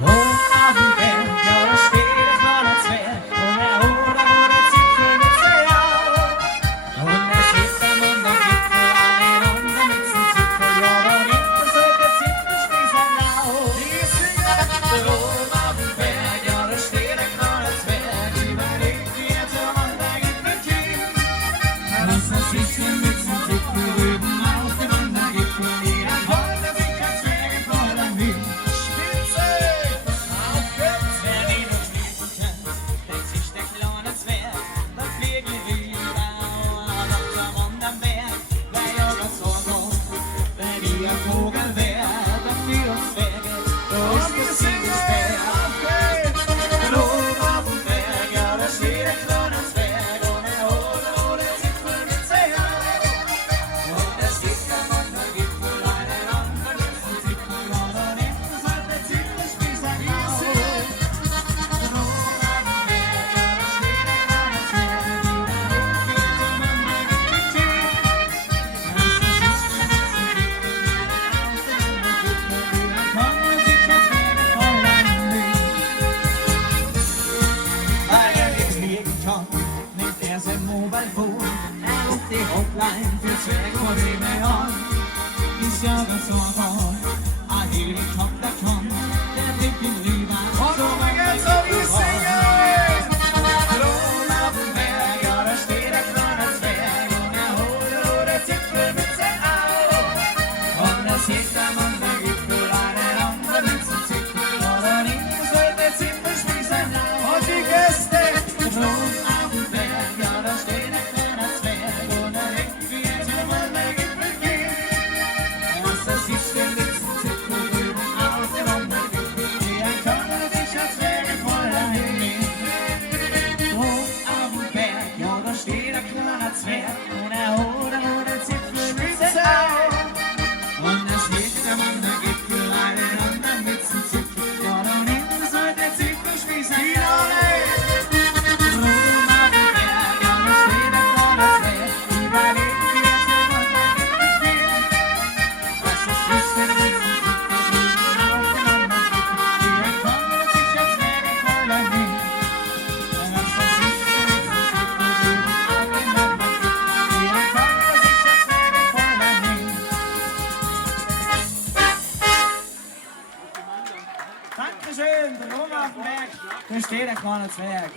Hoch auf dem Berg, ja, da steht ein kleiner Zwerg und er holt der Zipfel mit sich auf. Und er sitzt am Gipfel aneinander mit dem Zipfel, ja, da hinten soll der Zipfelspießer laut. Die singen da oben auf dem Berg, ja, da steht ein kleiner Zwerg, überlegt, wie er zum Wandergipfel kommt. Und so sitzt er mit dem Zipfel drüben auf dem Wandergipfel, jeder holt der sich ein Zwerg voll am Wind. Hotline für Zwerg vor dem Neon ist ja ganz so toll. Ein Helikopter kommt, der bringt ihn rüber. Und so mein Gott, so wie singen! Droben auf dem Berg, ja, da steht ein kleiner Zwerg und er holt der Zipfel mit sich auf. Und das hebt am Wandergipfel aneinander mit dem Zipfel. Und hinten soll der Zipfelspießer laut. Und die Gäste droben auf dem Berg, ja, da steht ein kleiner Zwerg. Zwerg und er holt den Zipfel mit sich auf. Und es hebt am Wandergipfel aneinander mit dem Zipfel. Ja, da hinten soll der Zipfelspießer hinaus. Droben auf dem Berg, ja, da steht ein kleiner Zwerg, überlegt, wie er zum Wandergipfel geht. Was ist das denn mit dem Zipfel auf dem Wandergipfel? Hier kommen sicher Zwerge voller Wind. Was ist das mit dem Zipfel auf dem Wandergipfel? Dankeschön, da oben auf dem Berg, da steht ein kleiner Zwerg.